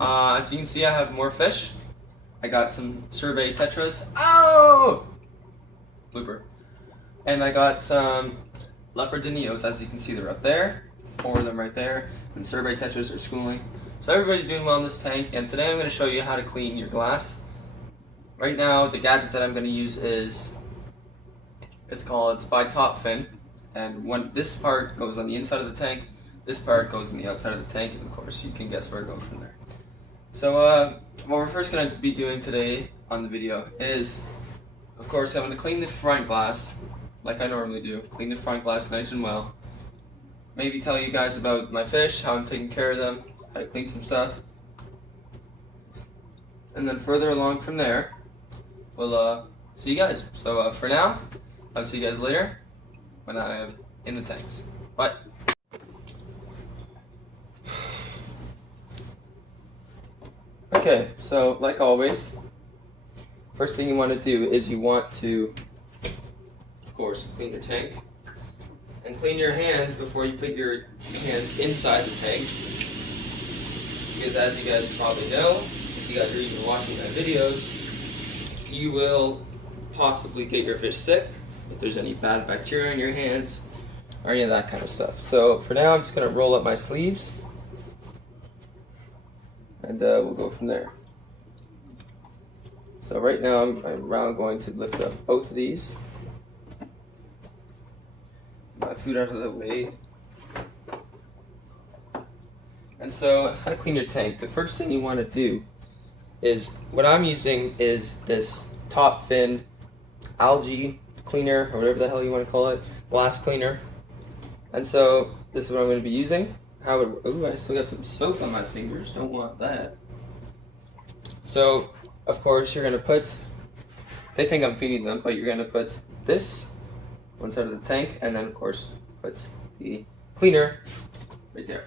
As you can see, I have more fish. I got some Sorbet tetras. Oh! Blooper. And I got some leopardineos, as you can see, they're up there. 4 of them right there. And Sorbet tetras are schooling. So everybody's doing well in this tank, and today I'm going to show you how to clean your glass. Right now, the gadget that I'm going to use is, it's by Top Fin. And when this part goes on the inside of the tank, this part goes on the outside of the tank, and of course you can guess where it goes from there. So what we're first going to be doing today on the video is, of course, I'm going to clean the front glass like I normally do. Clean the front glass nice and well. Maybe tell you guys about my fish, how I'm taking care of them, how to clean some stuff. And then further along from there, we'll see you guys. So for now, I'll see you guys later when I am in the tanks. Bye. Okay, so like always, first thing you want to do is you want to, of course, clean your tank. And clean your hands before you put your hands inside the tank. Because as you guys probably know, if you guys are even watching my videos, you will possibly get your fish sick if there's any bad bacteria in your hands or any of that kind of stuff. So for now, I'm just going to roll up my sleeves. And we'll go from there. So right now I'm now going to lift up both of these. My food out of the way. And so how to clean your tank. The first thing you want to do is, what I'm using is this Top Fin algae cleaner, or whatever the hell you want to call it, glass cleaner. And so this is what I'm going to be using. Ooh, I still got some soap on my fingers, don't want that. So, of course, you're going to put, they think I'm feeding them, but you're going to put this one side of the tank, and then of course put the cleaner right there.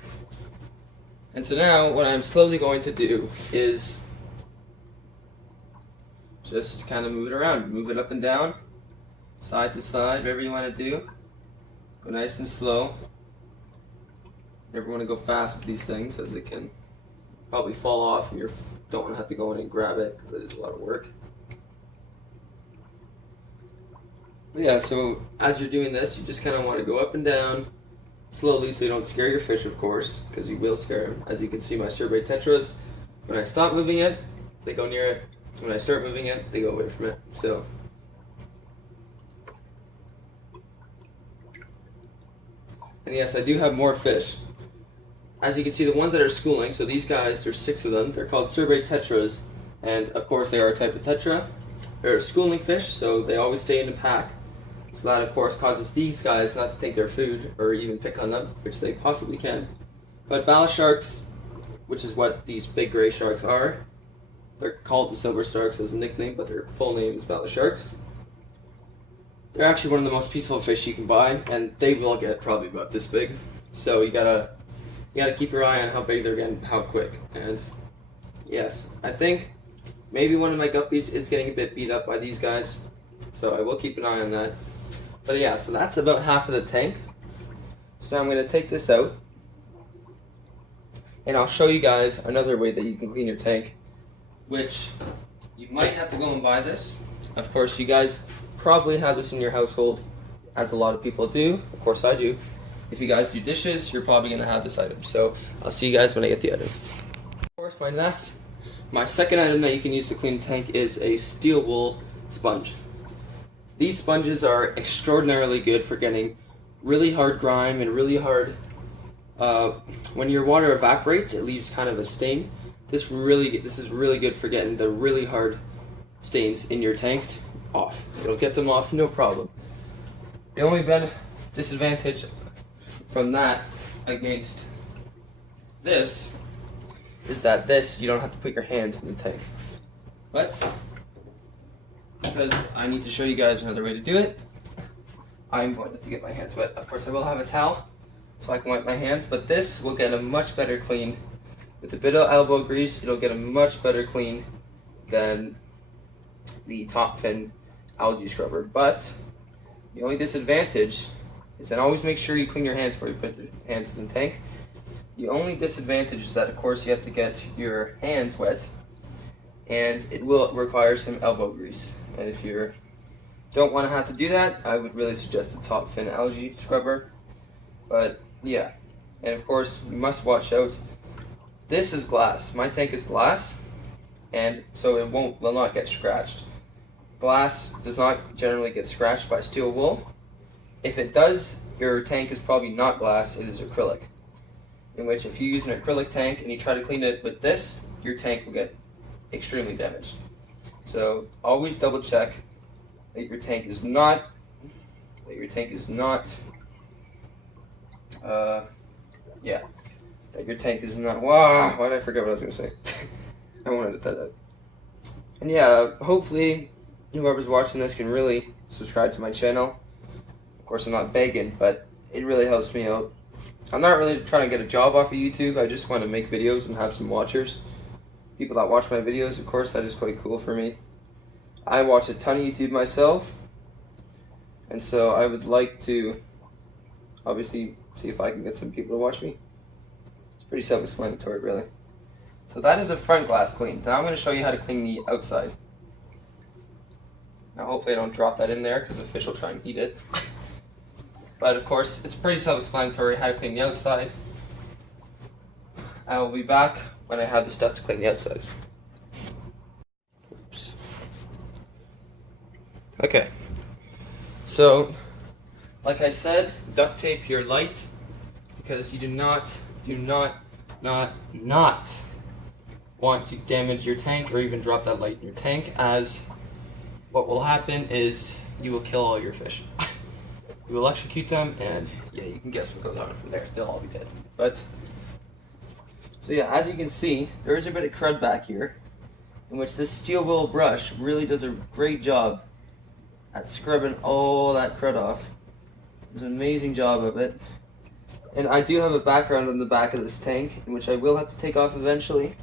And so now what I'm slowly going to do is just kind of move it around, move it up and down, side to side, whatever you want to do. Go nice and slow. Never want to go fast with these things, as it can probably fall off and you don't want to have to go in and grab it, because it is a lot of work. But yeah, so as you're doing this, you just kind of want to go up and down slowly so you don't scare your fish, of course, because you will scare them. As you can see, my Sorbet tetras, when I stop moving it, they go near it. When I start moving it, they go away from it. So, and yes, I do have more fish. As you can see, the ones that are schooling, so these guys, there's 6 of them. They're called Sorbet tetras, and of course they are a type of tetra. They're a schooling fish, so they always stay in a pack. So that, of course, causes these guys not to take their food or even pick on them, which they possibly can. But ballast sharks, which is what these big gray sharks are, they're called the silver sharks as a nickname, but their full name is ballast sharks. They're actually one of the most peaceful fish you can buy, and they will get probably about this big. So you gotta keep your eye on how big they're getting, how quick. And yes, I think maybe one of my guppies is getting a bit beat up by these guys, so I will keep an eye on that. But yeah, so that's about half of the tank. So I'm going to take this out, and I'll show you guys another way that you can clean your tank, which you might have to go and buy this. Of course, you guys probably have this in your household, as a lot of people do. Of course, I do. If you guys do dishes, you're probably going to have this item. So I'll see you guys when I get the item. Of course, my second item that you can use to clean the tank is a steel wool sponge. These sponges are extraordinarily good for getting really hard grime and really hard, when your water evaporates, it leaves kind of a stain. This is really good for getting the really hard stains in your tank off. It'll get them off, no problem. The only disadvantage from that against this is that you don't have to put your hands in the tank. But because I need to show you guys another way to do it, I'm going to get my hands wet. Of course, I will have a towel so I can wipe my hands, but this will get a much better clean. With a bit of elbow grease, it'll get a much better clean than the Top Fin algae scrubber. But the only disadvantage is, and always make sure you clean your hands before you put your hands in the tank, The only disadvantage is that, of course, you have to get your hands wet, and it will require some elbow grease. And if you don't want to have to do that, I would really suggest a top fin algae scrubber. But yeah, and of course, you must watch out. This is glass. My tank is glass, and so it will not get scratched. Glass does not generally get scratched by steel wool. If it does, your tank is probably not glass, it is acrylic. In which, if you use an acrylic tank and you try to clean it with this, your tank will get extremely damaged. So always double check that your tank is not, that your tank is not wow, why did I forget what I was going to say? I wanted to tell that. And yeah, hopefully whoever's watching this can really subscribe to my channel. Of course, I'm not begging, but it really helps me out. I'm not really trying to get a job off of YouTube. I just want to make videos and have some watchers. People that watch my videos, of course, that is quite cool for me. I watch a ton of YouTube myself, and so I would like to obviously see if I can get some people to watch me. It's pretty self-explanatory, really. So that is a front glass clean. Now I'm going to show you how to clean the outside. Now hopefully I don't drop that in there because the fish will try and eat it. But of course, it's pretty self-explanatory how to clean the outside. I will be back when I have the stuff to clean the outside. Oops. Okay. So, like I said, duct tape your light because you do not want to damage your tank or even drop that light in your tank, as what will happen is you will kill all your fish. You will electrocute them, and yeah, you can guess what goes on from there. They'll all be dead. But so yeah, as you can see, there is a bit of crud back here, in which this steel wool brush really does a great job at scrubbing all that crud off. It's an amazing job of it. And I do have a background on the back of this tank, in which I will have to take off eventually,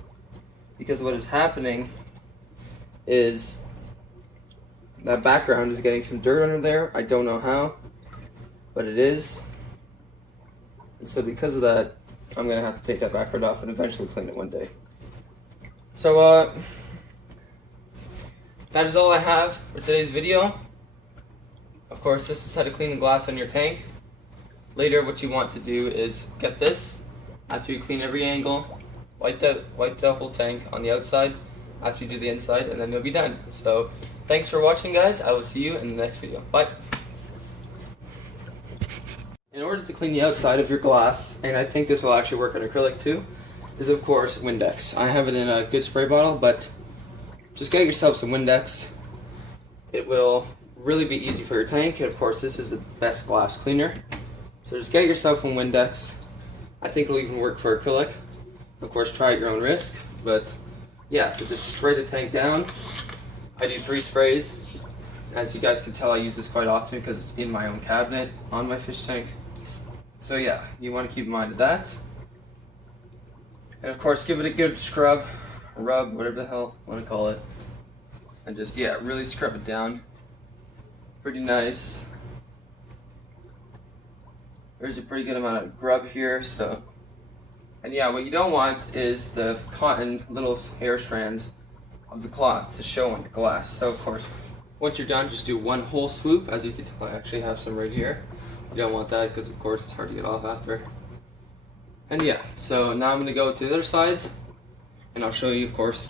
because what is happening is that background is getting some dirt under there. I don't know how, but it is. And so because of that, I'm going to have to take that background off and eventually clean it one day. So that is all I have for today's video. Of course, this is how to clean the glass on your tank. Later, what you want to do is get this after you clean every angle, wipe the whole tank on the outside after you do the inside, and then you'll be done. So thanks for watching, guys. I will see you in the next video. Bye. In order to clean the outside of your glass, and I think this will actually work on acrylic too, is of course Windex. I have it in a good spray bottle, but just get yourself some Windex. It will really be easy for your tank, and of course this is the best glass cleaner. So just get yourself some Windex. I think it'll even work for acrylic. Of course, try at your own risk, but yeah, so just spray the tank down. I do 3 sprays. As you guys can tell, I use this quite often because it's in my own cabinet on my fish tank. So yeah, you want to keep in mind of that. And of course, give it a good scrub, rub, whatever the hell you want to call it. And just, yeah, really scrub it down. Pretty nice. There's a pretty good amount of grub here, so. And yeah, what you don't want is the cotton little hair strands of the cloth to show on the glass. So of course, once you're done, just do one whole swoop. As you can tell, I actually have some right here. You don't want that because of course it's hard to get off after. And yeah, so now I'm going to go to the other sides and I'll show you, of course.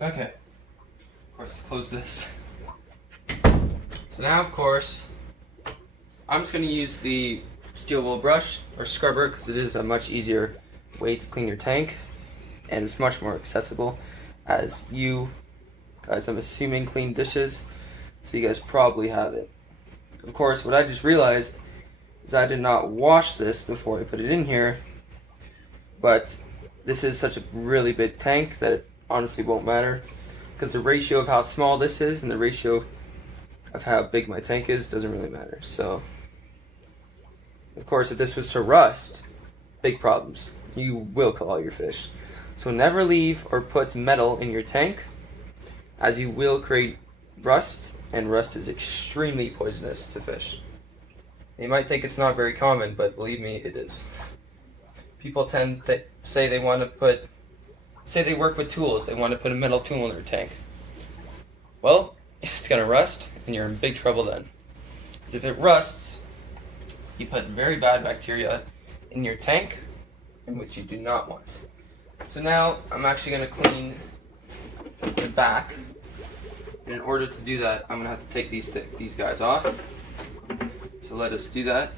Okay, of course, let's close this. So now, of course, I'm just going to use the steel wool brush or scrubber because it is a much easier way to clean your tank, and it's much more accessible, as you guys, I'm assuming, clean dishes, so you guys probably have it. Of course, what I just realized is I did not wash this before I put it in here, but this is such a really big tank that it honestly won't matter, because the ratio of how small this is and the ratio of how big my tank is doesn't really matter. So of course, if this was to rust, big problems. You will kill all your fish. So never leave or put metal in your tank, as you will create rust, and rust is extremely poisonous to fish. You might think it's not very common, but believe me, it is. people tend to say they want to put, say they work with tools, they want to put a metal tool in their tank. Well, it's going to rust, and you're in big trouble then. Because if it rusts, you put very bad bacteria in your tank, in which you do not want. So now I'm actually going to clean the back. And in order to do that, I'm going to have to take these guys off. So let us do that.